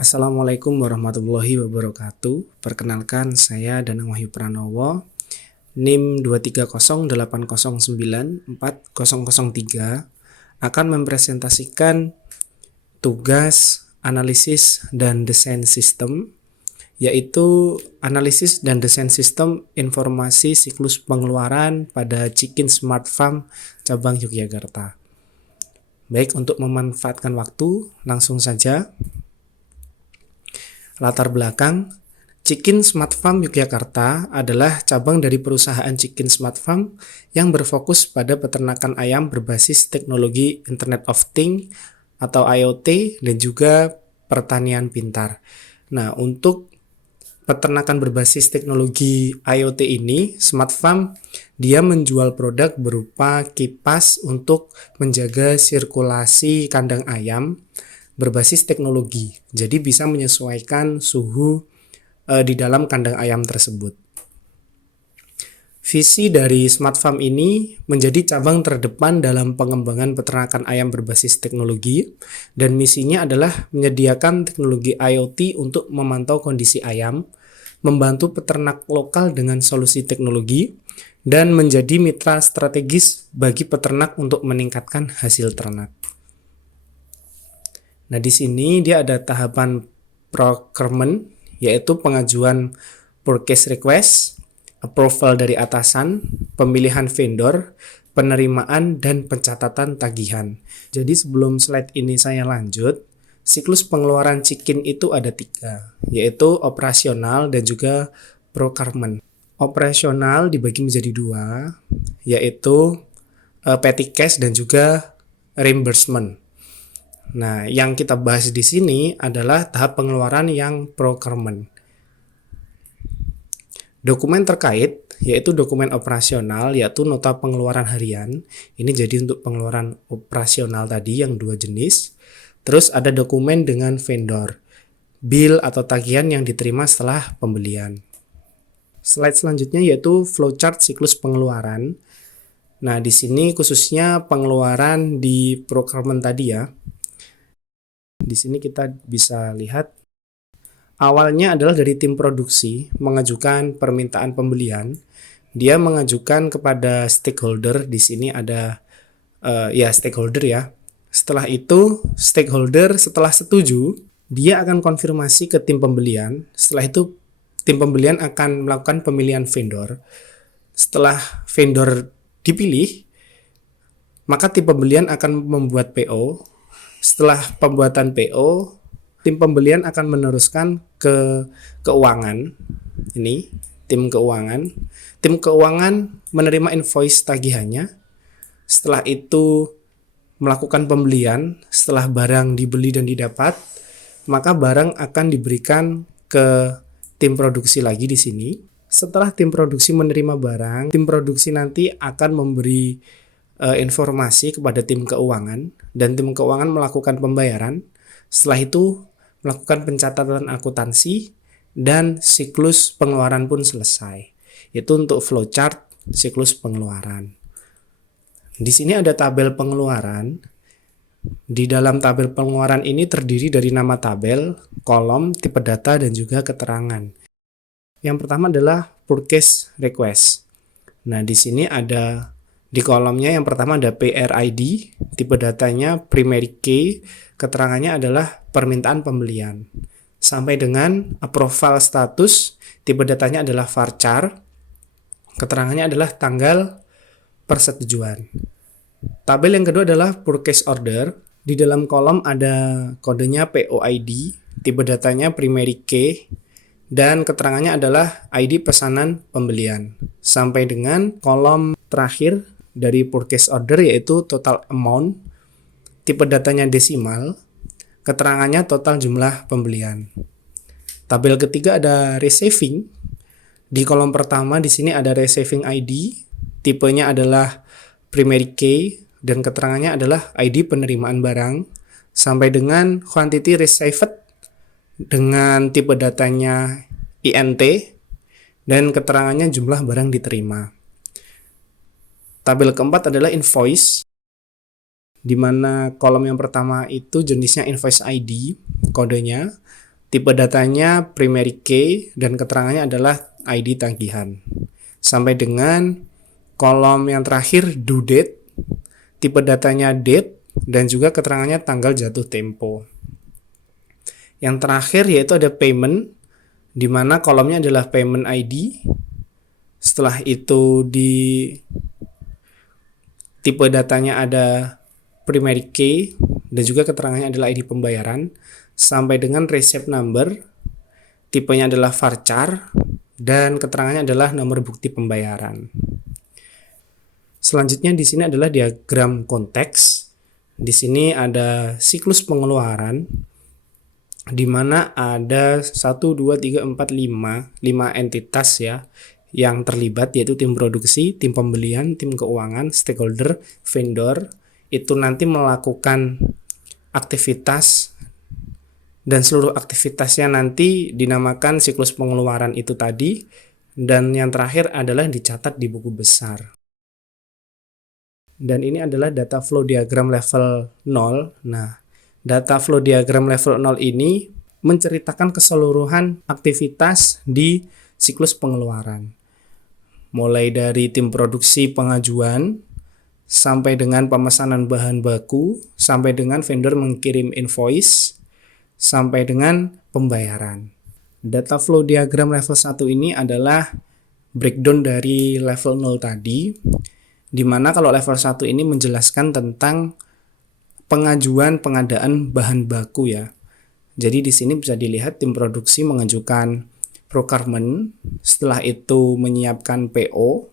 Assalamualaikum warahmatullahi wabarakatuh. Perkenalkan, saya Danang Wahyu Pranowo, NIM 23080940003, akan mempresentasikan tugas analisis dan desain sistem, yaitu analisis dan desain sistem informasi siklus pengeluaran pada Cikin Smart Farm cabang Yogyakarta. Baik, untuk memanfaatkan waktu, langsung saja. Latar belakang, Cikin Smart Farm Yogyakarta adalah cabang dari perusahaan Cikin Smart Farm yang berfokus pada peternakan ayam berbasis teknologi Internet of Things atau IoT dan juga pertanian pintar. Nah, untuk peternakan berbasis teknologi IoT ini, Smart Farm dia menjual produk berupa kipas untuk menjaga sirkulasi kandang ayam berbasis teknologi, jadi bisa menyesuaikan suhu di dalam kandang ayam tersebut. Visi dari Smart Farm ini menjadi cabang terdepan dalam pengembangan peternakan ayam berbasis teknologi, dan misinya adalah menyediakan teknologi IoT untuk memantau kondisi ayam, membantu peternak lokal dengan solusi teknologi, dan menjadi mitra strategis bagi peternak untuk meningkatkan hasil ternak. Nah, di sini dia ada tahapan procurement, yaitu pengajuan purchase request, approval dari atasan, pemilihan vendor, penerimaan, dan pencatatan tagihan. Jadi sebelum slide ini saya lanjut, siklus pengeluaran Cikin itu ada 3, yaitu operasional dan juga procurement. Operasional dibagi menjadi 2, yaitu petty cash dan juga reimbursement. Nah, yang kita bahas di sini adalah tahap pengeluaran yang procurement. Dokumen terkait yaitu dokumen operasional, yaitu nota pengeluaran harian. Ini jadi untuk pengeluaran operasional tadi yang 2 jenis. Terus ada dokumen dengan vendor, bill atau tagihan yang diterima setelah pembelian. Slide selanjutnya yaitu flowchart siklus pengeluaran. Nah, di sini khususnya pengeluaran di procurement tadi ya. Di sini kita bisa lihat awalnya adalah dari tim produksi mengajukan permintaan pembelian. Dia mengajukan kepada stakeholder, di sini ada stakeholder ya. Setelah itu stakeholder setelah setuju, dia akan konfirmasi ke tim pembelian. Setelah itu tim pembelian akan melakukan pemilihan vendor. Setelah vendor dipilih, maka tim pembelian akan membuat PO. Setelah pembuatan PO, tim pembelian akan meneruskan ke keuangan. Ini tim keuangan. Tim keuangan menerima invoice tagihannya. Setelah itu melakukan pembelian. Setelah barang dibeli dan didapat, maka barang akan diberikan ke tim produksi lagi di sini. Setelah tim produksi menerima barang, tim produksi nanti akan memberi informasi kepada tim keuangan, dan tim keuangan melakukan pembayaran. Setelah itu melakukan pencatatan akuntansi dan siklus pengeluaran pun selesai. Itu untuk flowchart siklus pengeluaran. Di sini ada tabel pengeluaran. Di dalam tabel pengeluaran ini terdiri dari nama tabel, kolom, tipe data, dan juga keterangan. Yang pertama adalah purchase request. Nah, di sini ada di kolomnya yang pertama ada PRID, tipe datanya primary key, keterangannya adalah permintaan pembelian. Sampai dengan approval status, tipe datanya adalah varchar, keterangannya adalah tanggal persetujuan. Tabel yang kedua adalah purchase order. Di dalam kolom ada kodenya POID, tipe datanya primary key, dan keterangannya adalah ID pesanan pembelian. Sampai dengan kolom terakhir dari purchase order yaitu total amount, tipe datanya desimal, keterangannya total jumlah pembelian. Tabel ketiga ada receiving. Di kolom pertama di sini ada receiving ID, tipenya adalah primary key, dan keterangannya adalah ID penerimaan barang, sampai dengan quantity received dengan tipe datanya INT, dan keterangannya jumlah barang diterima. Tabel keempat adalah invoice, di mana kolom yang pertama itu jenisnya invoice ID, kodenya. Tipe datanya primary key dan keterangannya adalah ID tagihan. Sampai dengan kolom yang terakhir due date, tipe datanya date dan juga keterangannya tanggal jatuh tempo. Yang terakhir yaitu ada payment, di mana kolomnya adalah payment ID. Setelah itu di tipe datanya ada primary key dan juga keterangannya adalah ID pembayaran, sampai dengan receipt number, tipenya adalah varchar dan keterangannya adalah nomor bukti pembayaran. Selanjutnya di sini adalah diagram konteks. Di sini ada siklus pengeluaran di mana ada 1 2 3 4 5 entitas ya yang terlibat, yaitu tim produksi, tim pembelian, tim keuangan, stakeholder, vendor. Itu nanti melakukan aktivitas dan seluruh aktivitasnya nanti dinamakan siklus pengeluaran itu tadi, dan yang terakhir adalah dicatat di buku besar. Dan ini adalah data flow diagram level 0. Nah, data flow diagram level 0 ini menceritakan keseluruhan aktivitas di siklus pengeluaran. Mulai dari tim produksi pengajuan, sampai dengan pemesanan bahan baku, sampai dengan vendor mengirim invoice, sampai dengan pembayaran. Data flow diagram level 1 ini adalah breakdown dari level 0 tadi, di mana kalau level 1 ini menjelaskan tentang pengajuan pengadaan bahan baku ya. Jadi di sini bisa dilihat tim produksi mengajukan procurement, setelah itu menyiapkan PO,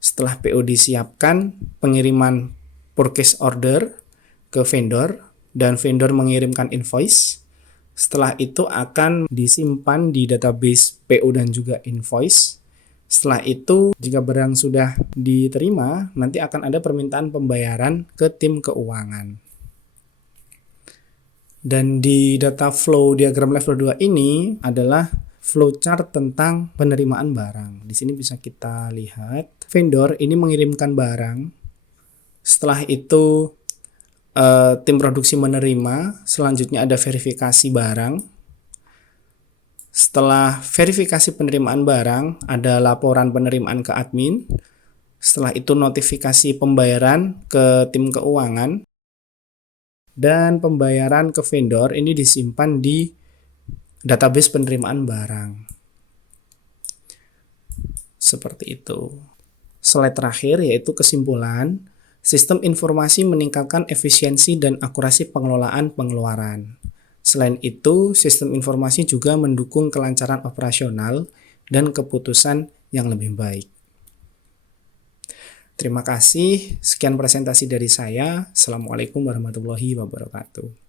setelah PO disiapkan, pengiriman purchase order ke vendor, dan vendor mengirimkan invoice. Setelah itu akan disimpan di database PO dan juga invoice. Setelah itu, jika barang sudah diterima, nanti akan ada permintaan pembayaran ke tim keuangan. Dan di data flow diagram level 2 ini adalah flowchart tentang penerimaan barang. Di sini bisa kita lihat vendor ini mengirimkan barang. Setelah itu tim produksi menerima, selanjutnya ada verifikasi barang. Setelah verifikasi penerimaan barang, ada laporan penerimaan ke admin. Setelah itu notifikasi pembayaran ke tim keuangan. Dan pembayaran ke vendor ini disimpan di database penerimaan barang. Seperti itu. Slide terakhir yaitu kesimpulan. Sistem informasi meningkatkan efisiensi dan akurasi pengelolaan pengeluaran. Selain itu, sistem informasi juga mendukung kelancaran operasional dan keputusan yang lebih baik. Terima kasih. Sekian presentasi dari saya. Assalamualaikum warahmatullahi wabarakatuh.